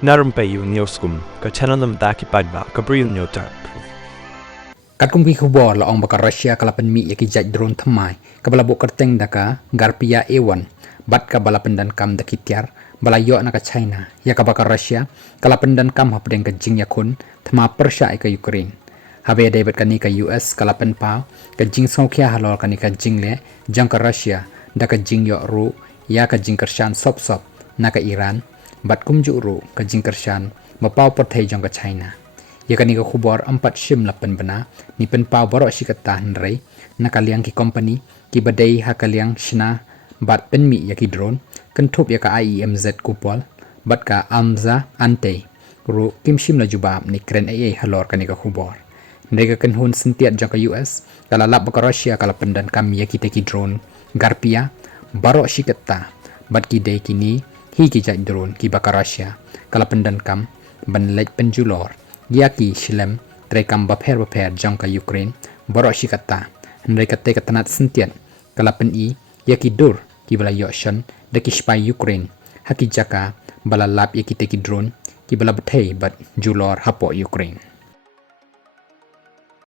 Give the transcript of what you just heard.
Na Rympei U Hynñiewtrep, channel paidbah, Bri U Hynñiewtrep. Kat kumpi khubor la ong baka Russia kalapan mi yaki jaj drone thamai kabala bo kyrteng daka garpia A1 bat ka bala Pyndonkam daki Tiar bala yo naka China ya ka baka Russia kala Pyndonkam hapdeng ka jing yakun thama Persha ka Ukraine habe David kani ka US kala pa ka jing Sngewkhia halol kani ka jing le jang ka Russia daka jing yo ru ya ka jing Kyrshan sop naka Iran bat kumju ru ka jing Kyrshan mapau pathai jang ka China yakani ka khubor 4 shim lapan bana ni penpau baroh sikata nrai nakaliang ki company ki badai hakaliang Shna bat penmi yaki drone kentup yaka IEMZ kupol bat ka amza ante ru kim shim la jubab ni kren AA halor kani ka khubor ndega kenhun sentiat jaka US kala lap baka Russia kala Pyndonkam yaki teki drone garpia baroh sikata bat ki dei kini hi ki jaj drone ki baka Russia kala Pyndonkam ban lej penjulor Iaki Shilem trekam baper jang ka Ukraine baroh sikata ndai kate katanat sentian kalapen I yaki dur ki bala Kyrshan daki spy Ukraine haki jaka bala lap yaki teki drone ki bala bathai bat julor hapo Ukraine